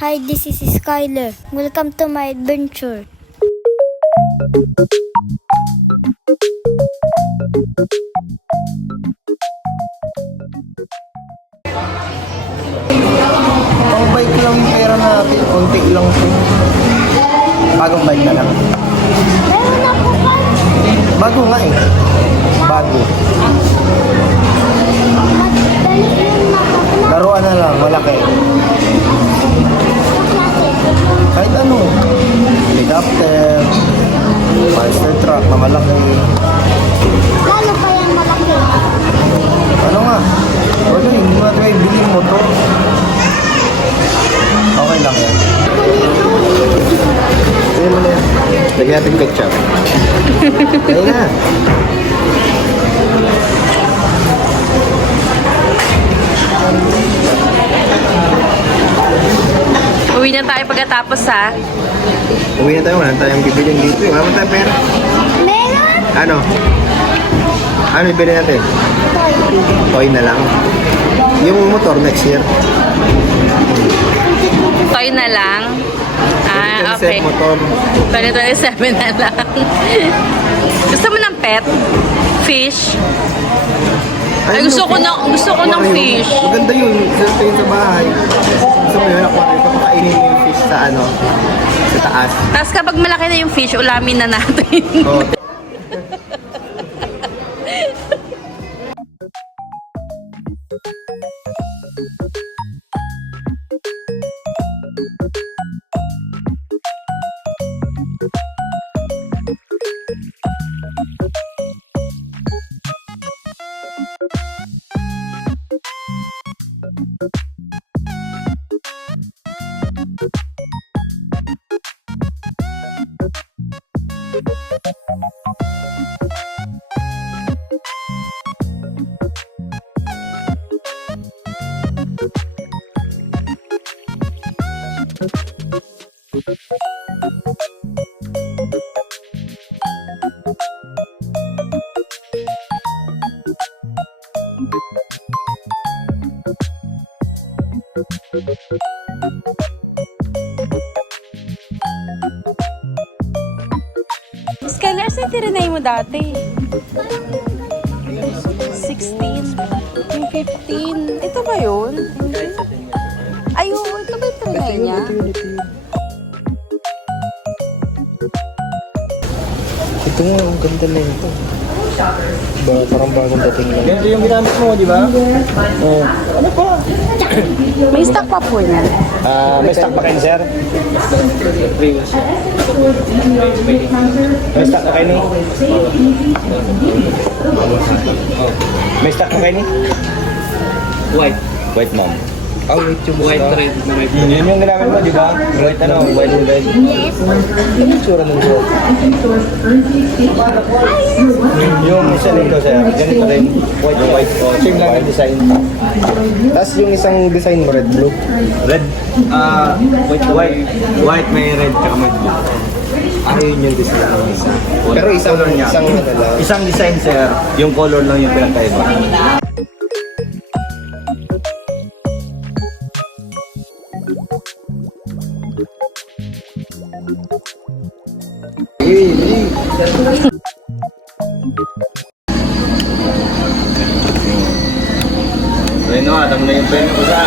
Hi, this is Skyler. Welcome to my adventure. Pang bike lang yung pera natin, konti lang po. Bagong bike na lang. Meron na po pa. Bago nga eh. Bago. Madali yung nakapna. Laruan na lang, malaki. Kahit ano. Helicopter, monster truck na malaki. Lalo pa yung malaki. Ano nga? Wala, hindi mo natin bilhin mo to. Okay lang yan. Sige mo na yan. Lagyan natin ketchup. Kaya na. Uwi na tayo pagkatapos ha. Uwi na tayo, wala na tayong bibilin dito. Wala na tayong pera. Meron? Ano? Ano ibili natin? Toy. Toy na lang. Yung motor next year. Toy na lang. Ah, Set okay. motor. 2027 na lang. Gusto mo ng pet? Fish? Ay, gusto ko ng fish. Maganda yun. Gusto yun sa bahay. Gusto mo yun, aquarium. Papakainin mo yung fish sa ano, sa taas. Tapos kapag malaki na yung fish, ulamin na natin. Oh. Skylar, saan tirinay mo dati? 16. Yung 15. Ito ba yun? Ay, oo. Ito ba yung tirinay niya? Ito nga, ang ganda na ito. Parang bagong dating lang. Ganito yung ginamit mo, di ba? Oo. Ano pa? May stock pa po niya. May stock pa kayo, sir? May stock pa kayo ni? May stock pa kayo ni? White. White mom. White yung White red. Yun yung ginamit mo, di ba? White ano? White and red. Ano yung tsura ng buhok? Yung isa nito, sir. Ganito rin. White and white. Same lang ang design. Tapos yung isang design mo, red, blue. Red. White may red tsaka may blue. Ayun yung design ng isa. Pero isang Color niya. ano lang. Isang design sir, yung color lang yung pinagkaiba. Bueno, alam na yung pen ko sa.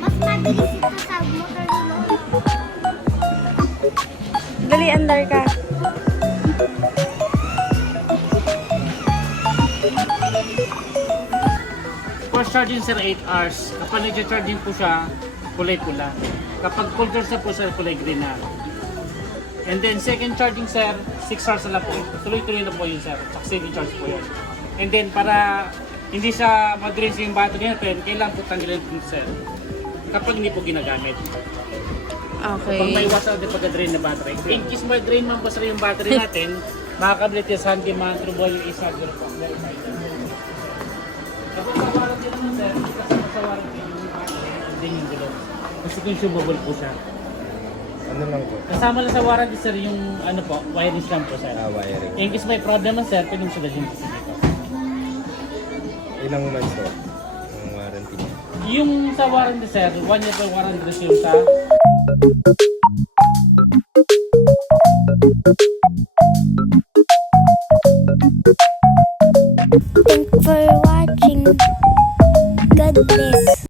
Mas mabilis ito sa motor ni Lola. Dali, andar ka. charging sir 8 hours. Kapag nag-charging po siya, kulay pula. Kapag full charge na po sir, kulay green na. And then second charging sir, 6 hours na lang po. Tuloy-tuloy na po yun sir. Succeeding charge po yun. And then para hindi siya mag-drain yung battery natin, kailangan po tanggalin po sir. Kapag hindi po ginagamit. Okay. Pag may water din pag-drain na battery. In case mag-drain man po sir yung battery natin, makakablit yung handyman, true boy, yung isa, zero po. Kapag sa warranty naman sir, kasama sa warranty yung battery, and then yung gulong. Kasi consumable po siya. Ano lang po? Kasama lang sa warranty sir yung ano po, wirings lang po sir. Wiring. In case may problem man sir, pwede mo siya dyan kasi dito. Ilang months po? Ang warranty niya. Yung sa warranty sir, 1 year po warranty rin yung sa Thanks for watching.